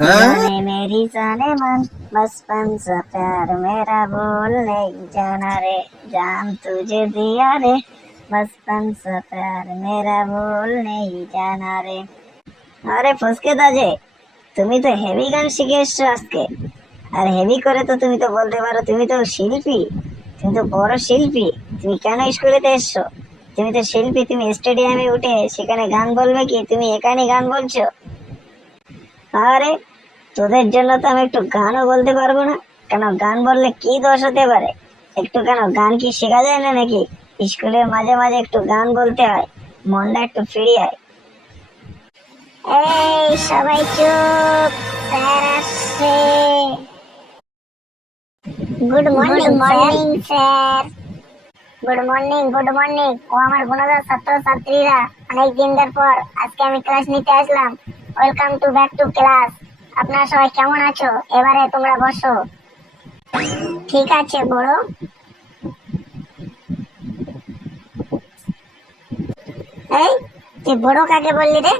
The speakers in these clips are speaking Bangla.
जाने मेरी जाने मन बचपन सा प्यार मेरा भूल नहीं जाना रे जान तुझे दिया रे बचपन सा प्यार मेरा भूल नहीं जाना रे আরে ফসকে দাজে তুমি তো হেভি গান শিখে এসছো আজকে আর হেভি করে তো তুমি তো বলতে পারো তুমি তো শিল্পী তুমি তো বড় শিল্পী তুমি কেন স্কুলেতে এসছো তুমি তো শিল্পী তুমি স্টেডিয়ামে উঠে সেখানে গান বলবে কি তুমি এখানে গান বলছো আরে তোদের জন্য তো আমি একটু গানও বলতে পারব না। কেন গান বললে কি দোষ হতে পারে? একটু কেন গান কি শেখা যায় না নাকি? স্কুলের মাঝে মাঝে একটু গান বলতে হয় মনটা একটু ফিরিয়ে হয়। এই সবাই চুপ good morning morning sir. Good morning good morning ও আমার গুণদার ছাত্র ছাত্রীরা অনেক দিনদের পর আজকে আমি ক্লাস নিতে আসলাম। Welcome to back to class আপনারা সবাই কেমন আছো? এবারে তোমরা বসো। ঠিক আছে, বড়। এই তুই বড় কাকে বললি রে?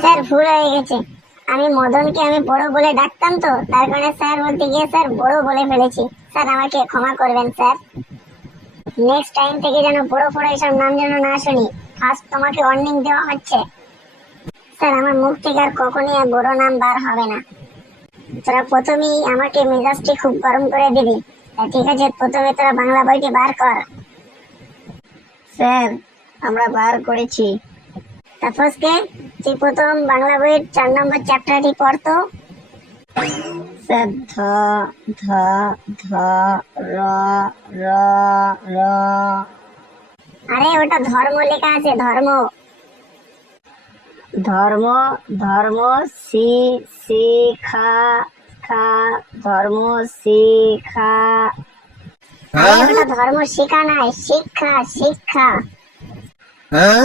স্যার, ভুল হয়ে গেছে। আমি মদনকে আমি বড় বলে ডাকতাম তো, তার কারণে স্যার বলতে গিয়ে স্যার বড় বলে ফেলেছি। স্যার, আমাকে ক্ষমা করবেন, স্যার। নেক্সট টাইম থেকে যেন বড় বড় এসব নাম যেন না শুনি। ফার্স্ট তোমাকে ওয়ার্নিং দেওয়া হচ্ছে। স্যার আমার মুখ থেকে আর কখনই আর বড় নাম বার হবে না। তোরা প্রথমেই আমাকে মেজাজটি খুব গরম করে দিবি। ঠিক আছে প্রথমে তোরা বাংলা বইটি বার কর। স্যার আমরা বার করেছি। তাপসকে তুই প্রথম বাংলা বইয়ের চার নম্বর চ্যাপ্টারটি পড়তো স্যার ধ ধ ধ র র র। আরে ওটা ধর্ম লেখা আছে ধর্ম। ধর্ম ধর্ম সি সি খা খা ধর্ম শিখা আরে ধর্ম শিখা নাই শিক্ষা শিক্ষা।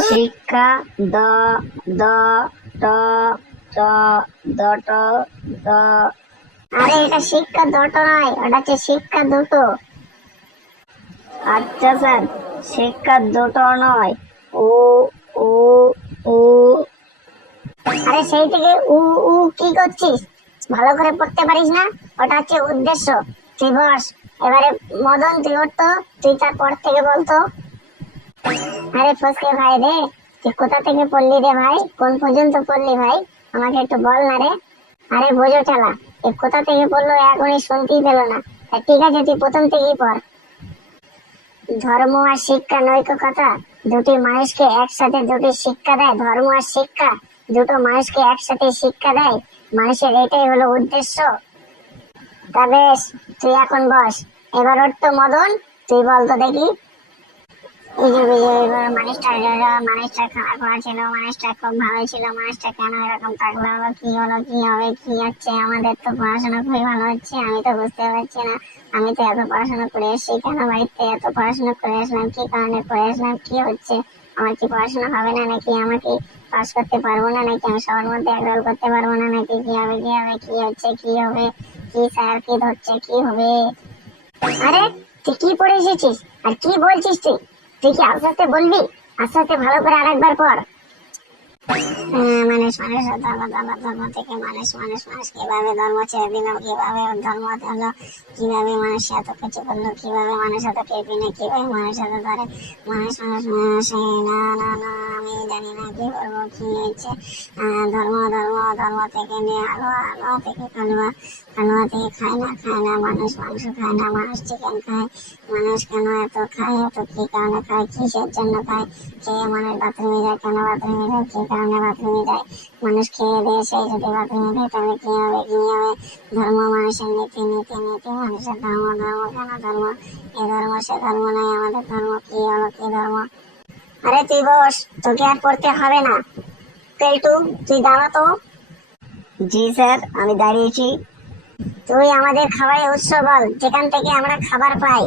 শিক্ষা দ দ ট ট দট দ। আরে এটা শিক্ষা দট নয় ওটা হচ্ছে শিক্ষা দুটো। আচ্ছা স্যার শিক্ষা দুটো নয়। ও ও ও আরে সেই থেকে উ উ কি করছিস? ভালো করে পড়তে পারিস না? ওটা হচ্ছে উদ্দেশ্য। তুই বস এবারে মদন, তুই উঠতো তুই তারপর থেকে বলতো। আরে ফসকে ভাই রে, তুই কোথা থেকে পড়লি রে ভাই? কোন পর্যন্ত পড়লি ভাই? আমাকে একটু বল না রে। আরে বোঝো ঠেলা, এ কোথা থেকে পড়ল এখনই শুনতেই পেল না। ঠিক আছে, তুই প্রথম থেকেই পড়। ধর্ম আর শিক্ষা নৈক কথা। দুটি মানুষকে একসাথে দুটি শিক্ষা দেয়। ধর্ম আর শিক্ষা দুটো মানুষকে একসাথে শিক্ষা দেয়, মানুষের এটাই হলো উদ্দেশ্য। তা বেশ, তুই এখন বস, এবার ওর তো মদন, তুই বল তো দেখি। আমি তো বুঝতে পারছি না, আমি তো এত পড়াশোনা করে এসেছি, কেন বাড়িতে এত পড়াশোনা করে আসলাম, কি কারণে করে আসলাম, কি হচ্ছে? আমার কি পড়াশোনা হবে না নাকি আমাকে পাস করতে পারব না, নাকি আমি সবার মধ্যে এনরোল করতে পারব না, নাকি কি হবে কি হবে, কি হচ্ছে, কি হবে, কি স্যার, কি ধরছে, কি হবে? আরে, তুই কি পড়ে এসেছিস? আর কি বলছিস তুই? তুই কি আস্তে বলবি? আস্তে আস্তে ভালো করে আরেকবার পড়। মানুষ মানুষ ধর্ম ধর্ম ধর্ম থেকে মানুষ মানুষ মানুষ কীভাবে ধর্ম ছেড়ে দিল কীভাবে ধর্ম হলো কীভাবে মানুষ এত কিছু করল, কীভাবে মানুষ এত কেঁপিনে কীভাবে মানুষ এত ধরে? মানুষ মানুষ মানুষ না না না, আমি জানি না কি করব, কি হচ্ছে ধর্ম ধর্ম ধর্ম থেকে নিয়ে আলো আলো থেকে কালুয়া কালুয়া থেকে খায় না খায় না মানুষ মাংস খায় না মানুষ চিকেন খায় মানুষ কেন এত খায় এত কি কারণে খায় কিসের জন্য খায় খেয়ে মানুষ বাথরুমে যায় কেন বাথরুমে যায় কি কারণে বাথরুমে যায় মানুষ খেয়ে দিয়ে সেই যদি বাথরুমে যায় তাহলে কি হবে কি হবে ধর্ম মানুষের নীতি নীতি নীতি মানুষের ধর্ম ধর্ম কেন ধর্ম এ ধর্ম সে ধর্ম নাই আমাদের ধর্ম কি হলো কি ধর্ম আরে তুই বস তোকে আর পড়তে হবে না পেল্টু তুই দাঁড়া তো জি স্যার, আমি দাঁড়িয়েছি। তুই আমাদের খাবারের উৎস বল যেখান থেকে আমরা খাবার পাই।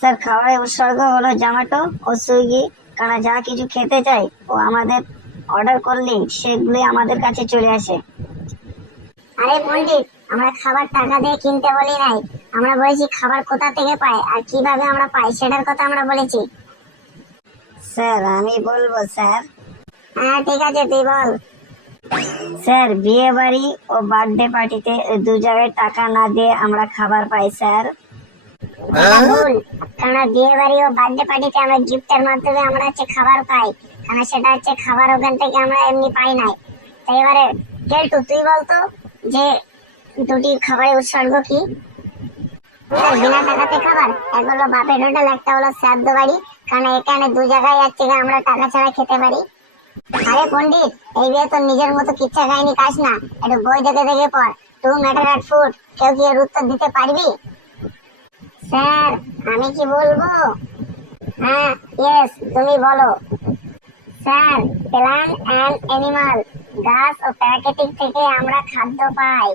স্যার খাবারের উৎসর্গ হলো জোম্যাটো ও সুইগি। কারণ যা কিছু খেতে চাই ও আমাদের অর্ডার করলেই সেগুলি আমাদের কাছে চলে আসে। আরে পণ্ডিত আমরা খাবার টাকা দিয়ে কিনতে বলি নাই। আমরা বলেছি খাবার কোথা থেকে পাই আর কীভাবে আমরা পাই সেটার কথা আমরা বলেছি। স্যার আমি বলব স্যার। হ্যাঁ ঠিক আছে তুই বল। স্যার বিয়ে বাড়ি ও বার্থডে পার্টিতে দু জায়গায় টাকা না দিয়ে আমরা খাবার পাই স্যার। ভুল কারণ বিয়ে বাড়ি ও বার্থডে পার্টিতে আমরা গিফটের মাধ্যমে আমরা হচ্ছে খাবার পাই। কারণ সেটা হচ্ছে খাবার ওখান থেকে আমরা এমনি পাই নাই। তাই এবারে কেলটু তুই বলতো যে দুটি খাবারের উৎসর্গ কি? বিনা টাকাতে খাবার? এক হলো বাপের হোটেল একটা হলো শ্রাদ্ধ বাড়ি। কারণ এখানে দু জায়গায় যাচ্ছে আমরা টাকা ছাড়া খেতে পারি। আরে এই তো নিজের মতো কিচ্ছা কাজ না। একটু বই দেখে দেখে পড়। টু ম্যাটার অ্যাট ফুড কেউ কি এর উত্তর দিতে পারবি? স্যার, আমি কি বলব? হ্যাঁ ইয়েস তুমি বলো। স্যার অ্যান্ড অ্যানিমাল গাছ ও থেকে আমরা খাদ্য পাই।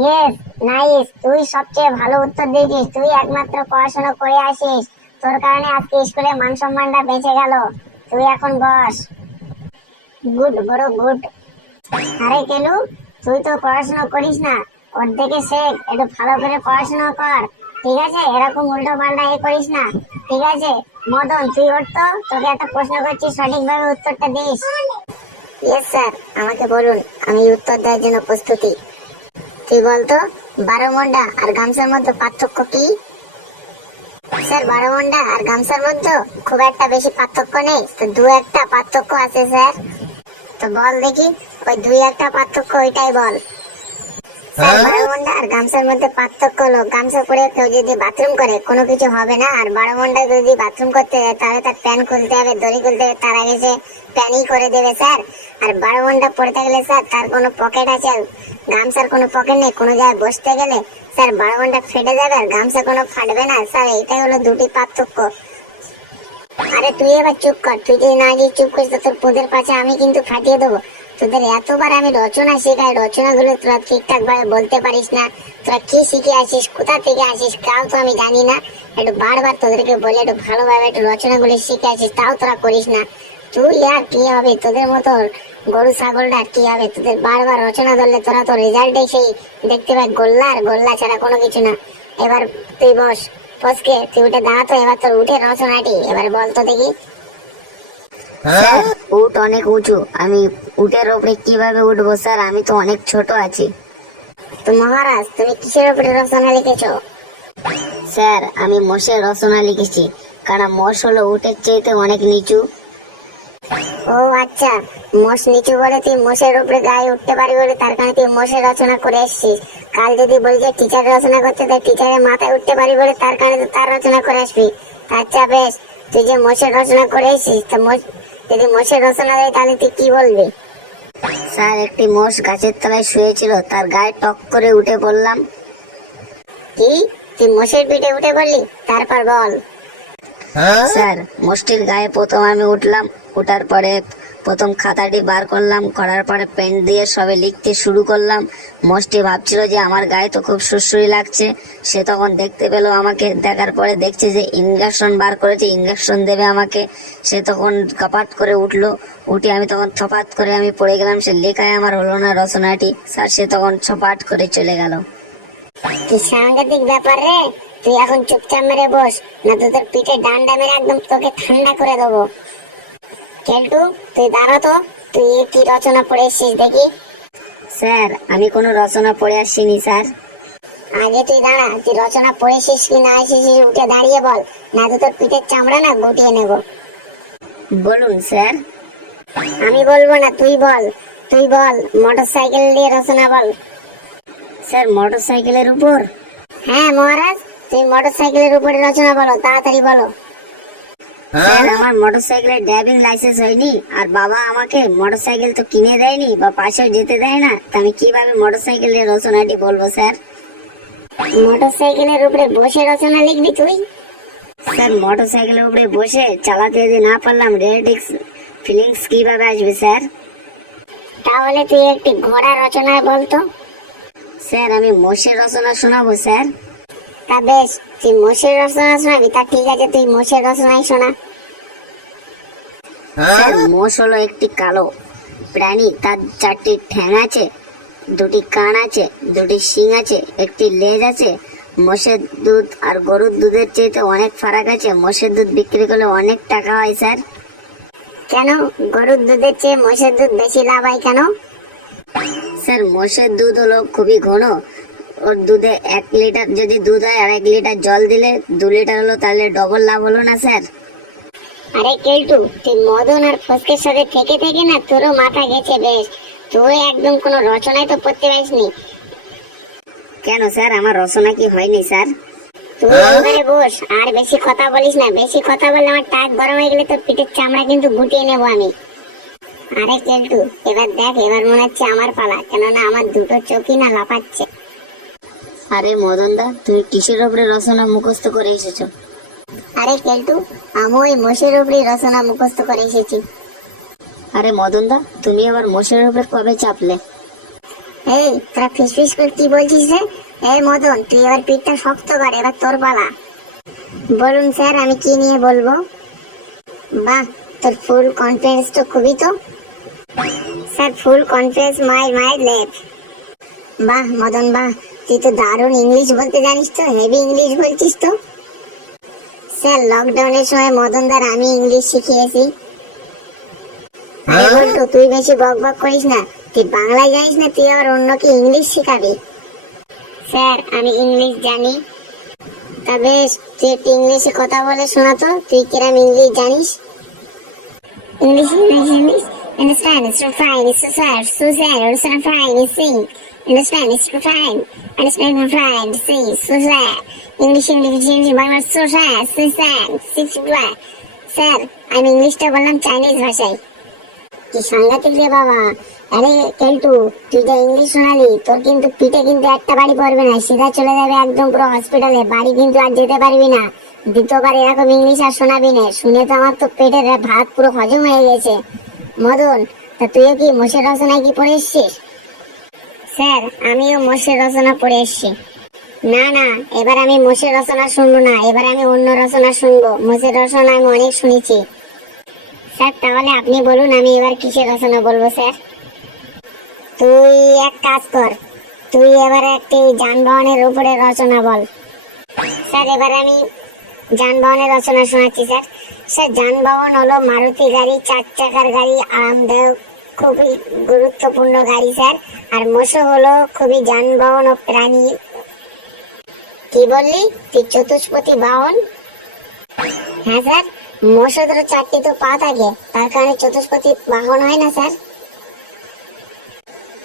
ইয়েস নাইস তুই সবচেয়ে ভালো উত্তর দিয়েছিস। তুই একমাত্র পড়াশোনা করে আসিস। তোর কারণে আজকে স্কুলে মান সম্মানটা বেঁচে গেল। তুই এখন বস। গুড বড় গুড। আরে কেলু তুই তো পড়াশোনা করিস না। ওর থেকে শেখ, একটু ভালো করে পড়াশোনা কর। ঠিক আছে? এরকম উল্টো পাল্টা এ করিস না। ঠিক আছে? মদন, তুই ওর তো। তোকে একটা প্রশ্ন করছি, সঠিকভাবে উত্তরটা দিস। ইয়েস স্যার আমাকে বলুন, আমি উত্তর দেওয়ার জন্য প্রস্তুতি। তুই বলতো? বারো মন্ডা আর গামছার মধ্যে পার্থক্য কি? স্যার, বারো ঘণ্টা আর গামছার মধ্যে খুব একটা বেশি পার্থক্য নেই। তো দু একটা পার্থক্য আছে, স্যার। তো বল দেখি, ওই দুই একটা পার্থক্য ওইটাই বল। স্যার আর গামছার মধ্যে পার্থক্য হলো গামছা পরে কেউ যদি বাথরুম করে কোনো কিছু হবে না। আর বারো যদি বাথরুম করতে যায় তাহলে তার প্যান খুলতে হবে দড়ি খুলতে হবে তার আগে সে প্যানই করে দেবে স্যার। আর বারো পড়তে গেলে স্যার তার কোনো পকেট আছে? গামছার কোনো পকেট নেই কোনো জায়গায় বসতে গেলে স্যার ফেটে যাবে আর গামছা কোনো ফাটবে না স্যার। এটাই হলো দুটি পার্থক্য। আরে তুই এবার চুপ কর। তুই যদি না গিয়ে চুপ করিস তোর পোদের পাশে আমি কিন্তু ফাটিয়ে দেবো। তোদের এতবার আমি রচনা শেখাই, রচনাগুলো তোরা ঠিকঠাক ভাবে বলতে পারিস না। তোরা কি শিখে আসিস, কোথা থেকে আসিস, তাও তো আমি জানি না। একটু বারবার তোদেরকে বলে একটু ভালোভাবে একটু রচনাগুলো শিখে আসিস, তাও তোরা করিস না। তুই আর কি হবে? তোদের মতো গরু ছাগলটা কি হবে? তোদের বারবার রচনা ধরলে তোরা তো রেজাল্টে সেই দেখতে পাই, গোল্লা আর গোল্লা ছাড়া কোনো কিছু না। এবার তুই বস, বসকে, তুই উঠে দাঁড়াতো এবার তোর উঠে রচনাটি, এবার বলতো দেখি। উট অনেক উঁচু। আমি উটের ওপরে কীভাবে উঠবো স্যার? আমি তো অনেক ছোট আছি। তো মহারাজ তুমি কিসের উপরে রচনা লিখেছো? স্যার আমি মোষের রচনা লিখেছি কারণ মোষ হলো উটের চাইতে অনেক নিচু। ও আচ্ছা মোষ নিচু বলে তুই মোষের উপরে গায়ে উঠতে পারবি বলে তার কারণে তুই মোষের রচনা করে এসেছিস। কাল যদি বলি যে টিচার রচনা করতে তাই টিচারের মাথায় উঠতে পারবি বলে তার কারণে তুই তার রচনা করে আসবি। আচ্ছা বেশ তুই যে মোষের রচনা করে এসেছিস তো মোষ যদি মোষের রচনা দেয় তাহলে তুই কি বলবি? স্যার একটি মোষ গাছের তলায় শুয়েছিল তার গায়ে টক করে উঠে পড়লাম। কি? তুই মোষের পিঠে উঠে পড়লি? তারপর বল। স্যার মোষটির গায়ে প্রথম আমি উঠলাম উঠার পরে প্রথম খাতাটি বার করলাম, করার পরে পেন দিয়ে সবে লিখতে শুরু করলাম। মোষটি ভাবছিল যে আমার গায়ে তো খুব সুরসুরি লাগছে। সে তখন দেখতে পেল আমাকে, দেখার পরে দেখছে যে ইঞ্জেকশন বার করেছে ইঞ্জেকশন দেবে আমাকে। সে তখন কপাট করে উঠল। উঠে আমি তখন থপাত করে আমি পড়ে গেলাম। সে লেখায় আমার হলো না রচনাটি। স্যার, সে তখন ছপাট করে চলে গেল। কি সাংঘাতিক ব্যাপার রে? তুই এখন চুপচাপ মেরে বস, না তো তোর পিঠে ডান্ডা মেরে একদম তোকে ঠান্ডা করে দেবো। কেলটু তুই দাঁড়া তো তুই কি রচনা পড়ে এসেছিস দেখি। স্যার আমি কোনো রচনা পড়ে আসিনি স্যার। আগে তুই দাঁড়া তুই রচনা পড়েছিস কি না এসেছিস উঠে দাঁড়িয়ে বল না তো তোর পিঠের চামড়া না গুটিয়ে নেব। বলুন স্যার। আমি বলব না তুই বল তুই বল মোটর সাইকেল দিয়ে রচনা বল। স্যার মোটর সাইকেলের উপর? হ্যাঁ মহারাজ তুই মোটর সাইকেলের উপরে রচনা বলো তাড়াতাড়ি বলো। স্যার, আমার মোটরসাইকেলের ড্রাইভিং লাইসেন্স হয়নি। আর বাবা আমাকে মোটরসাইকেল তো কিনে দেয়নি বা পাশেও যেতে দেয় না। তা আমি কীভাবে মোটরসাইকেলের রচনাটি বলব, স্যার? মোটর সাইকেলের উপরে বসে রচনা লিখবি তুই? স্যার, মোটরসাইকেলের উপরে বসে চালাতে যদি না পারলাম রেডিক্স ফিলিংস কীভাবে আসবে, স্যার? তাহলে তুই একটি ঘোড়া রচনা বলতো। স্যার, আমি মোষের রচনা শোনাবো, স্যার। তা বেশ তুই মোষের রচনা শোনাবি তা ঠিক আছে তুই মোষের রচনাই শোনা। স্যার মোষ হলো একটি কালো প্রাণী তার চারটি ঠ্যাং আছে দুটি কান আছে দুটি শিং আছে একটি লেজ আছে। মোষের দুধ আর গরুর দুধের চেয়ে অনেক ফারাক আছে। মোষের দুধ বিক্রি করলে অনেক টাকা হয় স্যার। কেন? গরুর দুধের চেয়ে মোষের দুধ বেশি লাভ হয় কেন? স্যার মোষের দুধ হলো খুবই ঘন। ওর দুধে এক লিটার যদি দুধ হয় আর এক লিটার জল দিলে দু লিটার হলো তাহলে ডবল লাভ হলো না স্যার। আরে কেলটু তুই মদন আর ফসকের সাথে থেকে থেকে না তোরও মাথা গেছে বেশ। তুই একদম কোনো রচনায় তো পড়তে পারিসনি। কেন স্যার? আমার রচনা কি হয়নি স্যার? তুই এবারে বস আর বেশি কথা বলিস না। বেশি কথা বললে আমার টাক গরম হয়ে গেলে তোর পিঠের চামড়া কিন্তু গুটিয়ে নেব আমি। আরে কেলটু এবার দেখ এবার মনে হচ্ছে আমার পালা কেননা আমার দুটো চোখই না লাফাচ্ছে। আরে মদন দা তুমি কিসের ওপরে রচনা মুখস্থ করে এসেছ? আরে কেলটু আমি ওই মোষের উপরেই রচনা মুখস্থ করে এসেছি। আরে মদন দা তুমি আবার মোষের ওপরে কবে চাপলে? এই তোরা ফিস ফিস করে কি বলছিস রে? এই মদন তুই এবার পিঠটা শক্ত কর এবার তোর পালা। বলুন স্যার আমি কি নিয়ে বলব? বাহ তোর ফুল কনফিডেন্স তো খুবই তো। Sir full confidence my my left বাহ মদন বাহ। তুই তো দারুণ ইংলিশ বলতে জানিস তো হেভি ইংলিশ বলছিস তো। স্যার লকডাউনের সময় মদন দার আমি ইংলিশ শিখিয়েছি। আরে তুই বেশি বক বক করিস না। তুই বাংলায় জানিস না তুই আবার অন্যকে ইংলিশ শেখাবি? স্যার আমি ইংলিশ জানি। তা বেশ তুই একটু ইংলিশে কথা বলে শোনা তো তুই কিরম ইংলিশ জানিস? English English English Understand, it's so fine, it's so sad, so sad, it's so fine, it's sing. Understand, it's fine, understand, sing, so sad. English, English, English, sad, so sad, six black. Sir আমি ইংলিশটা বললাম চাইনিজ ভাষায়। কি সাংঘাতিক রে বাবা। আরে কেলটু তুই যা ইংলিশ শোনালি তোর কিন্তু পিঠে কিন্তু একটা বাড়ি পড়বে না। সিধা চলে যাবে একদম পুরো হসপিটালে বাড়ি কিন্তু আর যেতে পারবি না। দ্বিতীয়বার এরকম ইংলিশ আর শোনাবি না। শুনে তো আমার তো পেটের ভাত পুরো হজম হয়ে গেছে। মদন তা তুইও কি মোষের রচনায় কি পড়ে এসছিস? স্যার, আমিও মোষের রচনা পড়ে এসছি। না না, এবার আমি মোষের রচনা শুনব না, এবার আমি অন্য রচনা শুনব। মোষের রচনা আমি অনেক শুনেছি। স্যার, তাহলে আপনি বলুন, আমি এবার কিসের রচনা বলব, স্যার? তুই এক কাজ কর, তুই এবার একটি যানবাহনের উপরে রচনা বল। স্যার, এবার আমি যানবাহনের রচনা শোনাচ্ছি, স্যার। স্যার, যানবাহন হলো মারুতি গাড়ি, চার চাকার গাড়ি, আরামদায়ক খুবই গুরুত্বপূর্ণ গাড়ি, স্যার। আর মোষো হলো খুবই যানবাহন ও প্রাণী। কি বললি? তুই চতুষ্পতি বাহন? হ্যাঁ স্যার। মোষদের চারটি তো পা থাকে। তার কারণে চতুষ্পতি বাহন হয় না, স্যার।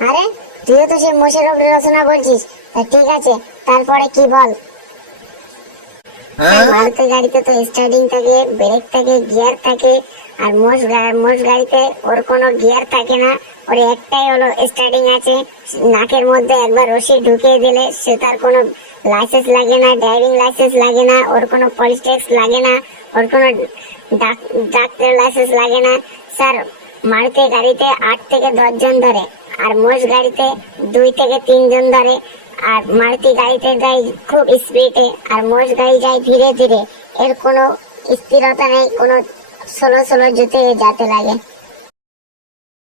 আরে, তুইও তো সেই মোষের উপরে রচনা বলছিস তা ঠিক আছে, তারপরে কি বল? মারুতি গাড়িতে তো স্টার্টিং থাকে ব্রেক থাকে গিয়ার থাকে, আর মোষ মোষ গাড়িতে ওর কোনো গিয়ার থাকে না। ওর একটাই হলো স্টার্টিং আছে, নাকের মধ্যে একবার রশি ঢুকিয়ে দিলে সে তার কোনো লাইসেন্স লাগে না ড্রাইভিং লাইসেন্স লাগে না, ওর কোনো পলিশ লাগে না, ওর কোনো ডাক্তার লাইসেন্স লাগে না। স্যার মারুতি গাড়িতে আট থেকে দশ জন ধরে, আর মোষ গাড়িতে দুই থেকে তিনজন ধরে। আর মারুতি গাড়িতে যায় খুব স্পিডে আর মোষ গাড়ি যায় ধীরে ধীরে, এর কোনো স্থিরতা নেই, কোনো স্লো সোলো যেতে যেতে লাগে।